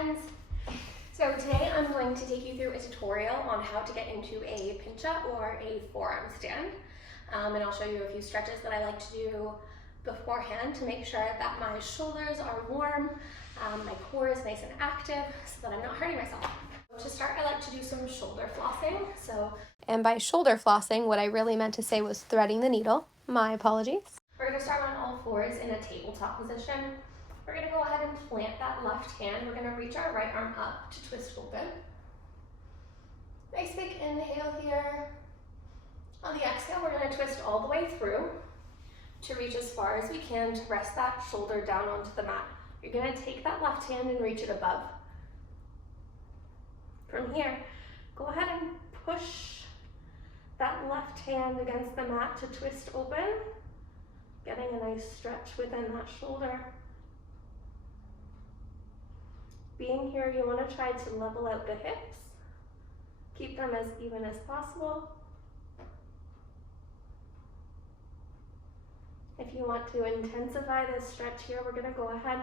friends. So today I'm going to take you through a tutorial on how to get into a pincha or a forearm stand. And I'll show you a few stretches that I like to do beforehand to make sure that my shoulders are warm, my core is nice and active so that I'm not hurting myself. To start, I like to do some shoulder flossing. And by shoulder flossing, what I really meant to say was threading the needle. My apologies. We're going to start on all fours in a tabletop position. We're going to go ahead and plant that left hand. We're going to reach our right arm up to twist open. Nice big inhale here. On the exhale, we're going to twist all the way through to reach as far as we can to rest that shoulder down onto the mat. You're going to take that left hand and reach it above. From here, go ahead and push that left hand against the mat to twist open, getting a nice stretch within that shoulder. Being here, you want to try to level out the hips. Keep them as even as possible. If you want to intensify this stretch here, we're going to go ahead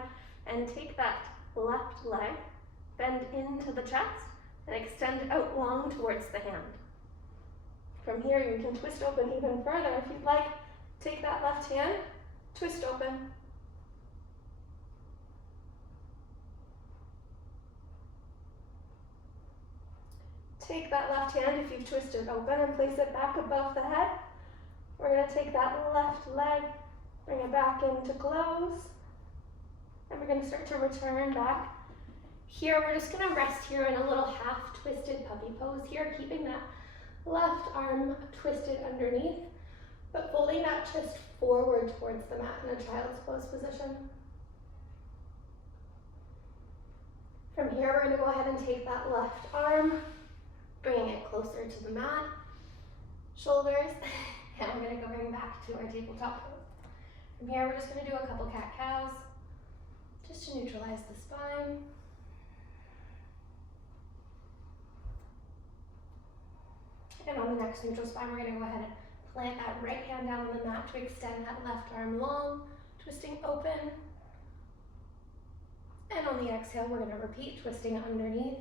and take that left leg, bend into the chest, and extend out long towards the hand. From here, you can twist open even further if you'd like. Take that left hand, twist open. Take that left hand, if you've twisted open, and place it back above the head. We're going to take that left leg, bring it back into close, and we're going to start to return back. Here, we're just going to rest here in a little half twisted puppy pose here, keeping that left arm twisted underneath, but folding that chest forward towards the mat in a child's pose position. From here, we're going to go ahead and take that left arm, bringing it closer to the mat, shoulders, and we're going to go bring back to our tabletop pose. From here, we're just going to do a couple cat-cows, just to neutralize the spine. And on the next neutral spine, we're going to go ahead and plant that right hand down on the mat to extend that left arm long, twisting open. And on the exhale, we're going to repeat, twisting underneath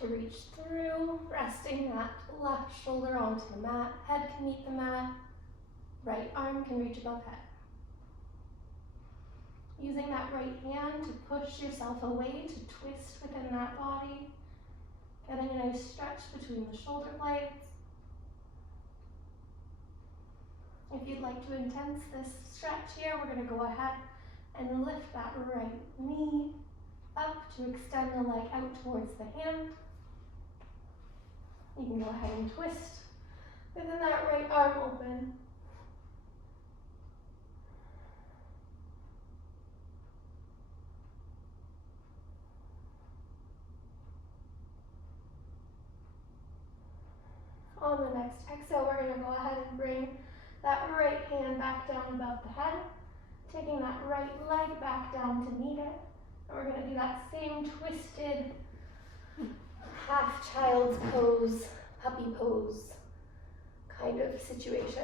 to reach through, resting that left shoulder onto the mat. Head can meet the mat, right arm can reach above head. Using that right hand to push yourself away to twist within that body, getting a nice stretch between the shoulder blades. If you'd like to intense this stretch here, we're going to go ahead and lift that right knee up to extend the leg out towards the hand. You can go ahead and twist within that right arm open. On the next exhale, we're going to go ahead and bring that right hand back down above the head, taking that right leg back down to meet it. And we're going to do that same twisted half child's pose, puppy pose kind of situation.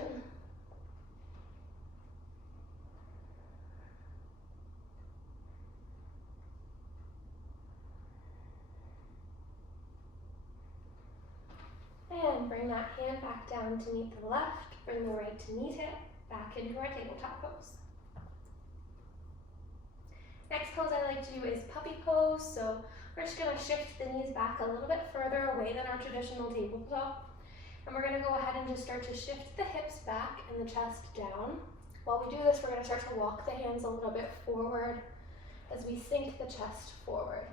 And bring that hand back down to meet the left, bring the right to meet it, back into our tabletop pose. Next pose I like to do is puppy pose, so we're just going to shift the knees back a little bit further away than our traditional tabletop. And we're going to go ahead and just start to shift the hips back and the chest down. While we do this, we're going to start to walk the hands a little bit forward as we sink the chest forward.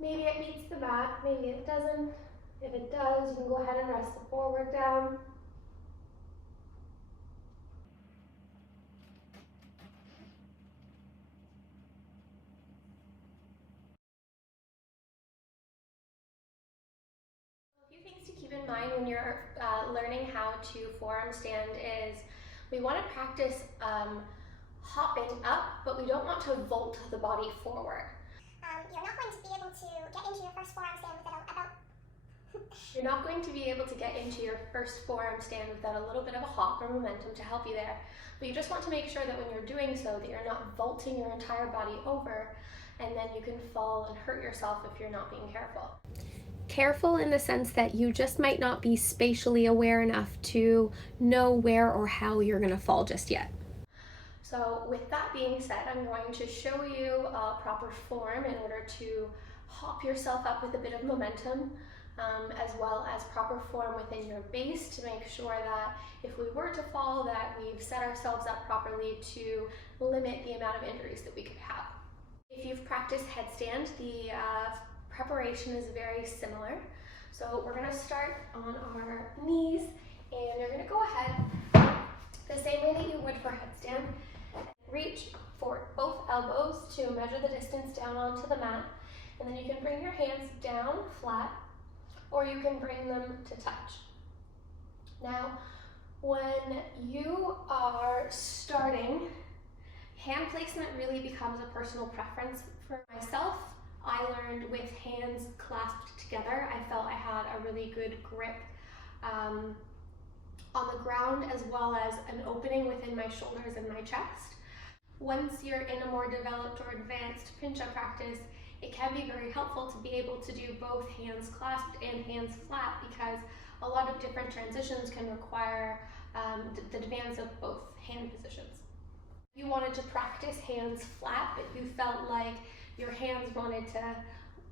Maybe it meets the mat, maybe it doesn't. If it does, you can go ahead and rest the forward down. A few things to keep in mind when you're learning how to forearm stand is we want to practice hopping up, but we don't want to vault the body forward. You're not going to be able to get into your first forearm stand without about You're not going to be able to get into your first forearm stand without a little bit of a hop or momentum to help you there. But you just want to make sure that when you're doing so that you're not vaulting your entire body over, and then you can fall and hurt yourself if you're not being careful. Careful in the sense that you just might not be spatially aware enough to know where or how you're going to fall just yet. So with that being said, I'm going to show you a proper form in order to hop yourself up with a bit of momentum, as well as proper form within your base to make sure that if we were to fall, that we've set ourselves up properly to limit the amount of injuries that we could have. If you've practiced headstand, the preparation is very similar. So we're going to start on our knees, and you're going to go ahead the same way that you would for headstand. Reach for both elbows to measure the distance down onto the mat, and then you can bring your hands down flat, or you can bring them to touch. Now, when you are starting, hand placement really becomes a personal preference. For myself, I learned with hands clasped together. I felt I had a really good grip on the ground, as well as an opening within my shoulders and my chest. Once you're in a more developed or advanced Pincha practice, it can be very helpful to be able to do both hands clasped and hands flat, because a lot of different transitions can require the demands of both hand positions. If you wanted to practice hands flat, but you felt like your hands wanted to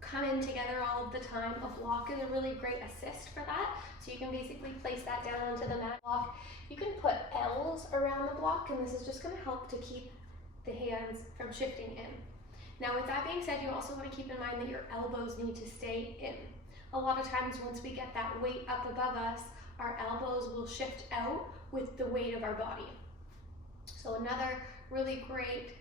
come in together all of the time, a block is a really great assist for that. So you can basically place that down onto the mat block. You can put L's around the block, and this is just going to help to keep the hands from shifting in. Now with that being said, you also want to keep in mind that your elbows need to stay in. A lot of times once we get that weight up above us, our elbows will shift out with the weight of our body. So another really great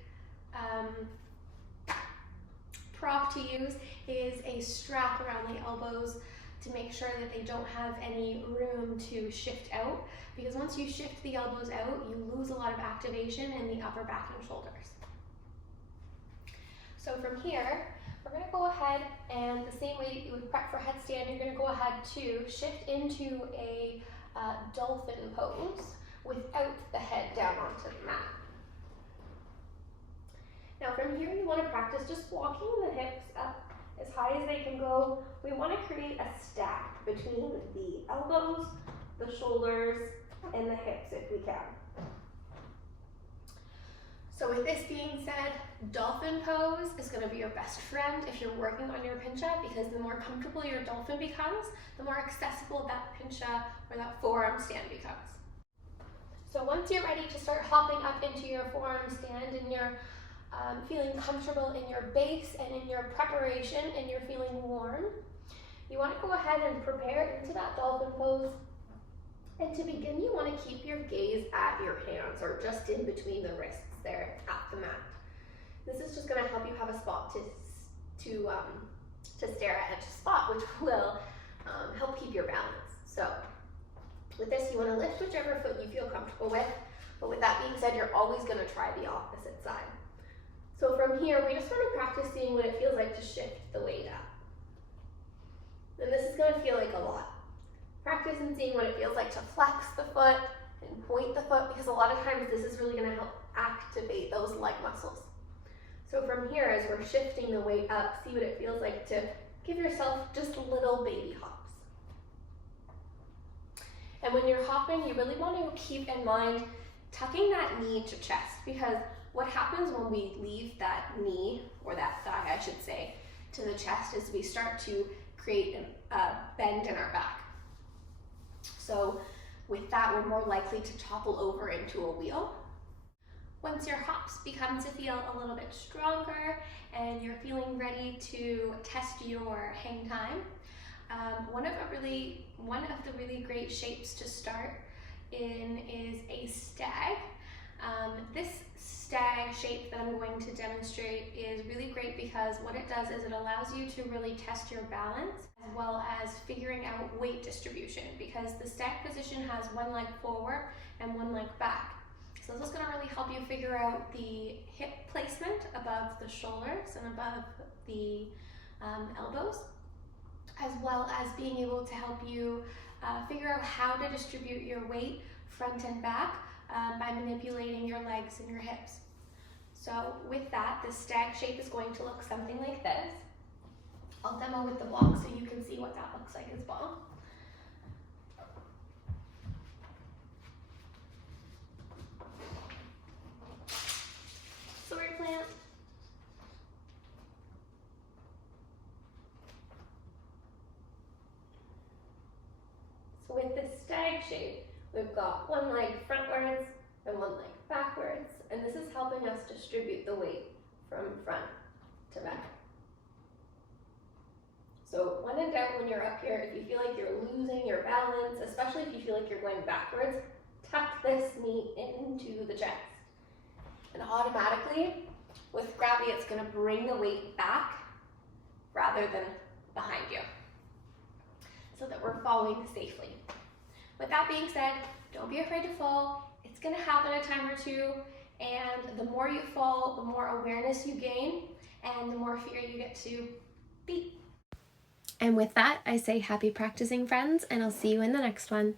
prop to use is a strap around the elbows to make sure that they don't have any room to shift out, because once you shift the elbows out, you lose a lot of activation in the upper back and shoulders. So from here, we're going to go ahead, and the same way you would prep for headstand, you're going to go ahead to shift into a dolphin pose without the head down onto the mat. Now from here, you want to practice just walking the hips up as high as they can go. We want to create a stack between the elbows, the shoulders, and the hips if we can. So with this being said, dolphin pose is going to be your best friend if you're working on your Pincha, because the more comfortable your dolphin becomes, the more accessible that Pincha or that forearm stand becomes. So once you're ready to start hopping up into your forearm stand and you're feeling comfortable in your base and in your preparation and you're feeling warm, you want to go ahead and prepare into that dolphin pose. And to begin, you want to keep your gaze at your hands, or just in between the wrists there at the mat. This is just going to help you have a spot to stare at, and to spot, which will help keep your balance. So with this, you want to lift whichever foot you feel comfortable with, but with that being said, you're always going to try the opposite side. So from here, we just want to practice seeing what it feels like to shift the weight up. And this is going to feel like a lot. Practice and seeing what it feels like to flex the foot and point the foot, because a lot of times this is really going to help activate those leg muscles. So from here, as we're shifting the weight up, see what it feels like to give yourself just little baby hops. And when you're hopping, you really want to keep in mind tucking that knee to chest, because what happens when we leave that knee, or that thigh I should say, to the chest is we start to create a bend in our back. So with that, we're more likely to topple over into a wheel. Once your hops become to feel a little bit stronger and you're feeling ready to test your hang time, one of the really great shapes to start in is a stag. This stag shape that I'm going to demonstrate is really great because what it does is it allows you to really test your balance, as well as figuring out weight distribution, because the stag position has one leg forward and one leg back. So this is going to really help you figure out the hip placement above the shoulders and above the elbows, as well as being able to help you figure out how to distribute your weight front and back by manipulating your legs and your hips. So with that, the stag shape is going to look something like this. I'll demo with the block so you can see what that looks like as well. Sword plant. So with this stag shape, we've got one leg frontwards and one leg backwards, and this is helping us distribute the weight from front to back. So when in doubt, when you're up here, if you feel like you're losing your balance, especially if you feel like you're going backwards, tuck this knee into the chest. And automatically, with gravity, it's going to bring the weight back rather than behind you, so that we're falling safely. With that being said, don't be afraid to fall. It's going to happen a time or two, and the more you fall, the more awareness you gain, and the more fear you get to beat. And with that, I say happy practicing, friends, and I'll see you in the next one.